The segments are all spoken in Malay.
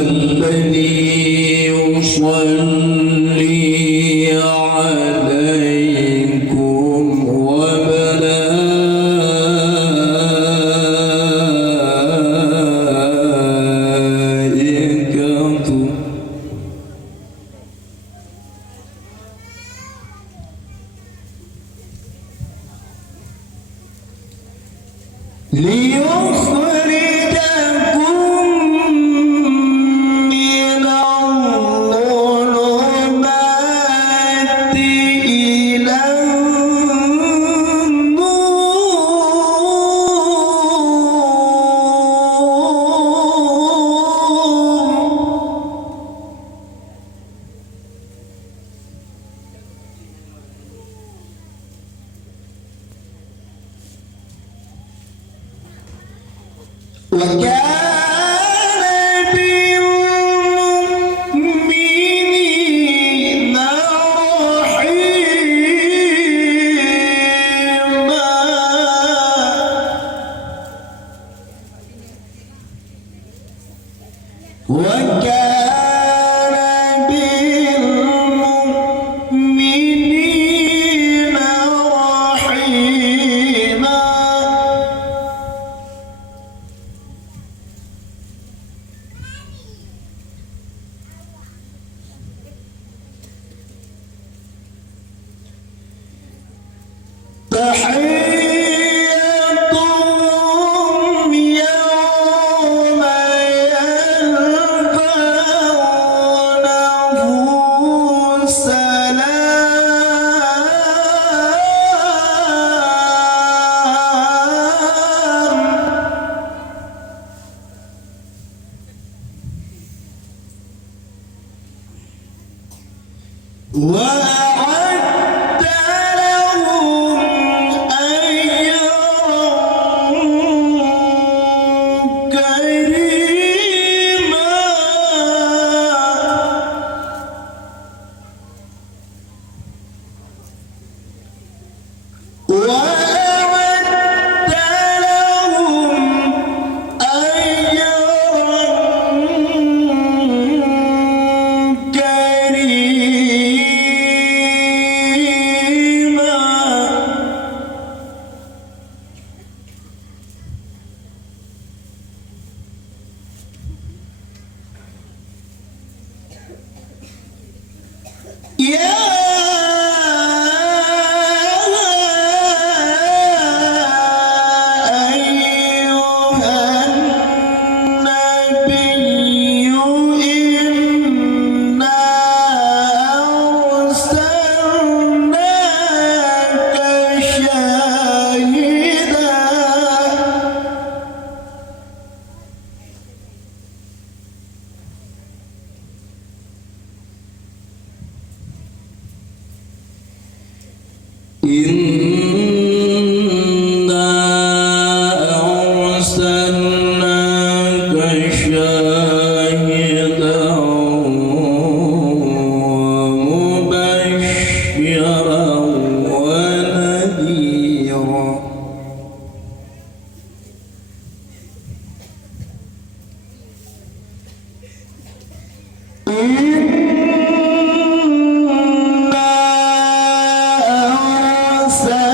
والذي يصلي عليكم وملائكته وكان بالمؤمنين رحيما تحيتهم يوم يلقونه سلام وأعد لهم أجرا كريما إنا أرسلناك شاهدا ومبشرا ونذيرا إنا أرسلناك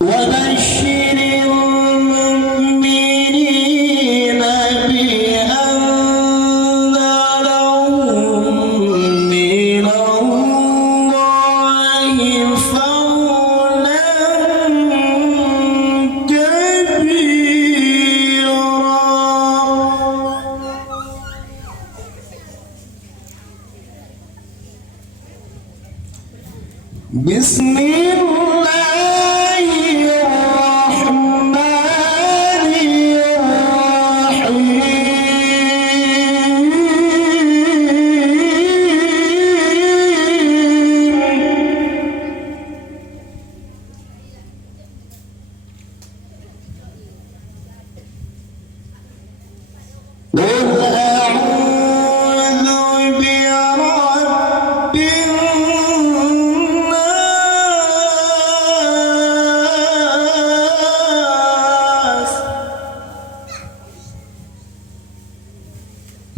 وبشر المؤمنين بأن لهم من الله فضلا كبيرا. بسم الله الرحمن الرحيم. قل أعوذ برب الناس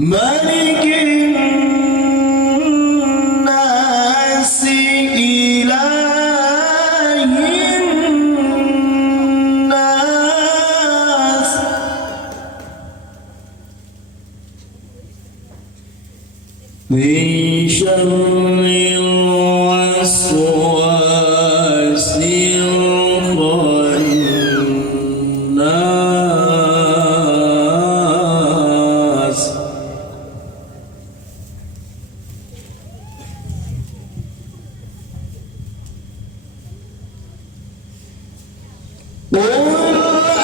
ملك الناس إله الناس من شر الوسواس الخناس. قل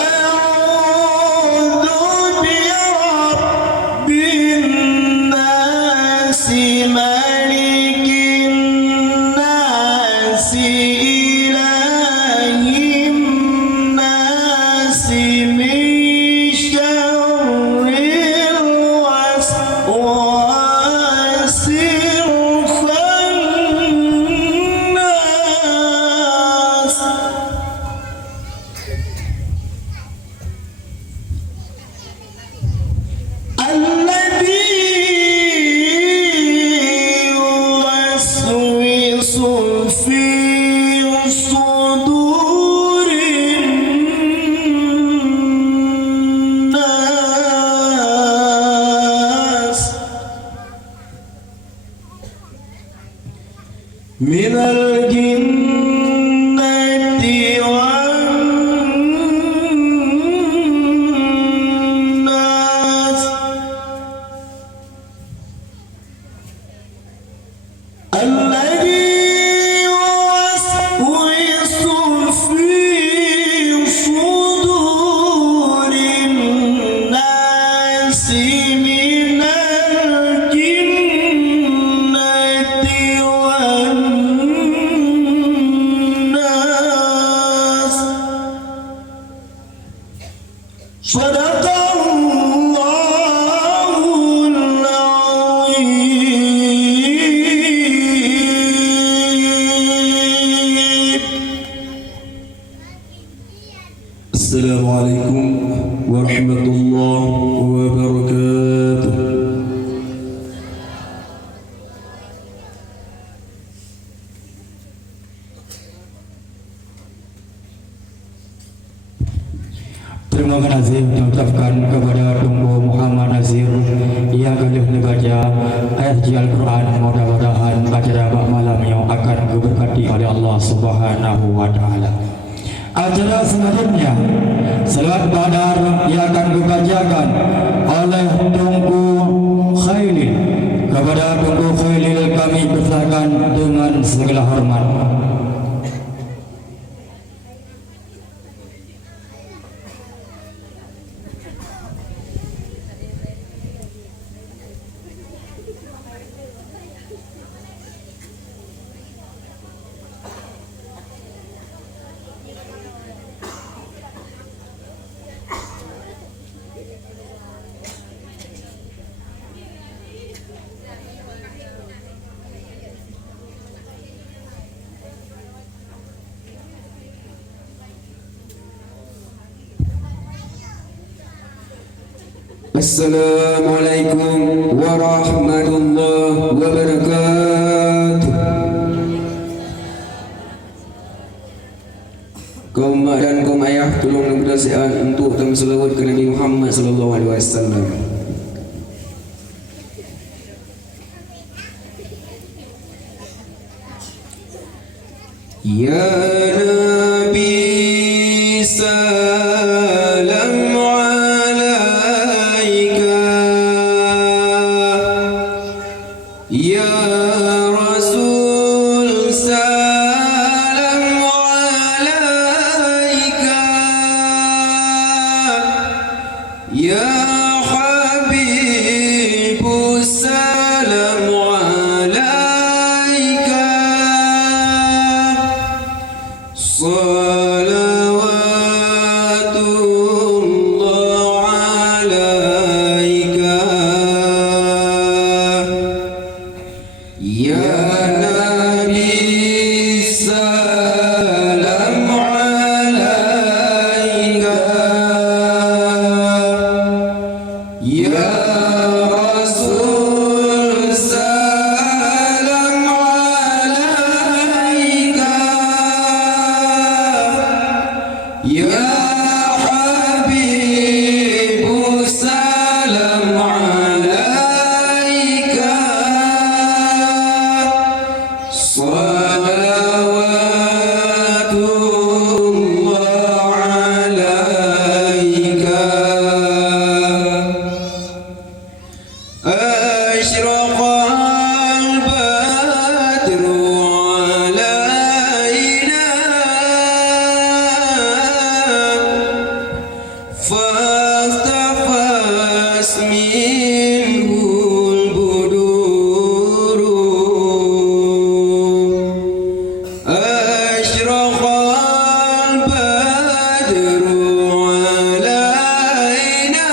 أعوذ برب الناس ملك الناس إله الناس من شر الوسواس الخناس. الذي يوسوس في صدور الناس من الجنة والناس. الذي يوسوس في صدور الناس من الجنة والناس. صدق الله العظيم. السلام عليكم ورحمة الله وبركاته. Terima kasih diucapkan kepada Tunku Muhammad Nazir yang telah membaca ayat Al-Quran. Mudah-mudahan acara Pak Malam yang akan diberkati oleh Allah Subhanahu wa Ta'ala. Acara selanjutnya Salat Badar yang akan dibacakan oleh Tunku Khailil. Kepada Tunku Khailil kami persilakan dengan segala hormat. Assalamualaikum warahmatullahi wabarakatuh. kaum mak dan kaum ayah, tolong dan berdoa untuk kami selawat ke Nabi Muhammad sallallahu alaihi wasallam. Ya Nabi salam alaika, Ya Rasul salam alaika, Ya Habibu salam alaika, salawatullah alaika, Ya Nabi salam alaika, Ya Rasul salam alaika, Ya Habibu salam alaika, salawatullah alaika. Asyraqal badru alaina, fastafas minhul buduru. Asyraqal badru alaina,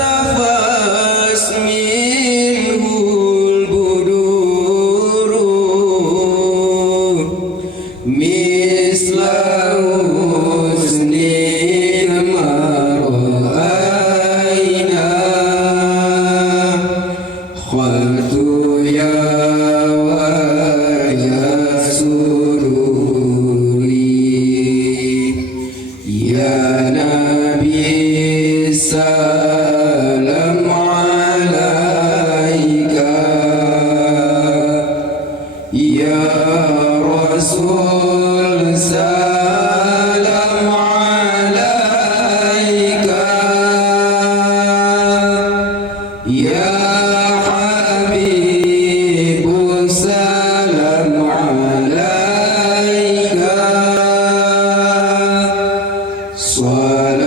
fastafas minhul buduru. Misla husni ma ra'ayna, khaltu ya wa ya sururi, Ya Nabi salam alaika, Ya Rasul salam alaika, Ya Habibu salam alaika, salawatullah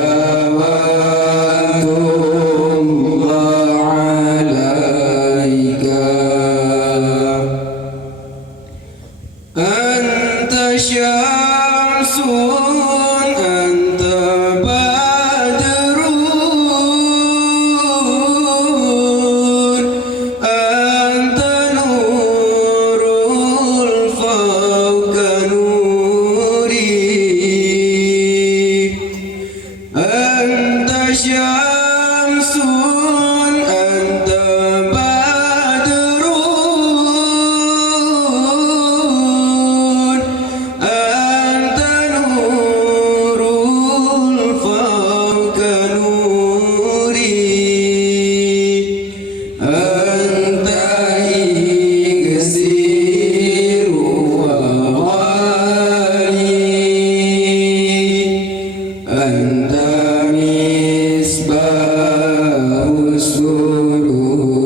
alaika. Anta syamsun, anta badrun, anta nurul fawqa nuri. Anta syamsun, anta badrun, anta nurul fawqa nuri. Anta iksiru wa ghali, anta misbahu sururi,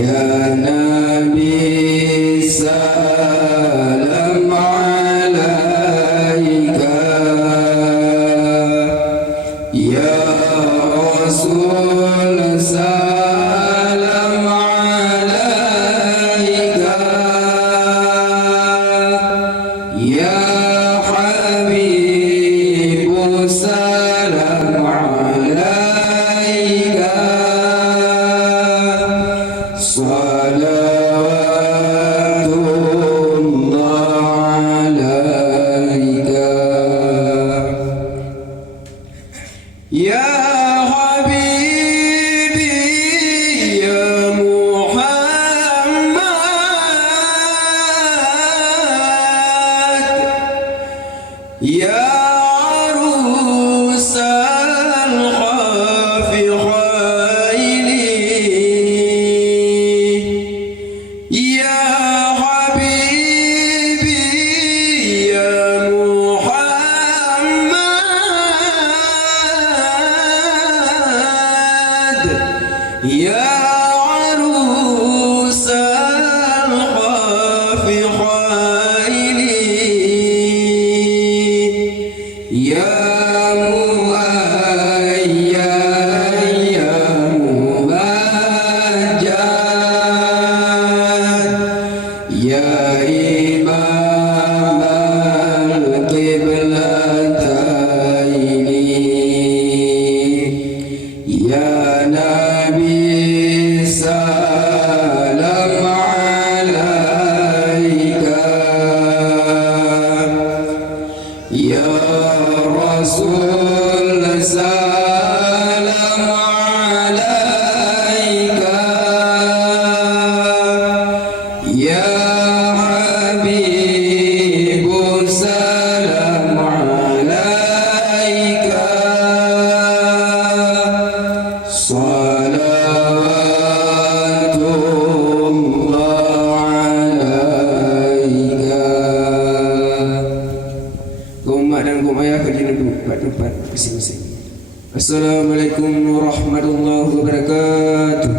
Ya Nabi salam alaika, Ya Rasul salam alaika, Ya Habibu salam alaika, salawatullah alaika. Ya Habibi يا عروس الخافقين يا مؤيد يا ممجد يا إمام القبلتين يا نبي سلام عليك يا رسول سلام عليك يا حبيب سلام عليك صلوات الله عليك. Kaum mak dan kaum ayah kerja duduk kat tempat masing-masing. Assalamualaikum warahmatullahi wabarakatuh.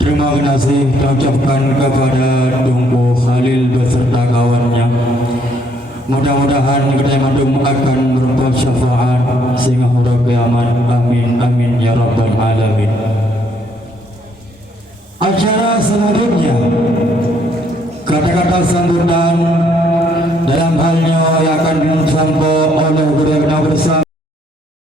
Terima kasih kita ucapkan kepada Tunku Khalil beserta kawannya. Mudah-mudahan kita madum akan merupakan syafaat sehingga huruf kiamat. Amin amin ya rabbal alamin. Acara selanjutnya kata-kata sambutan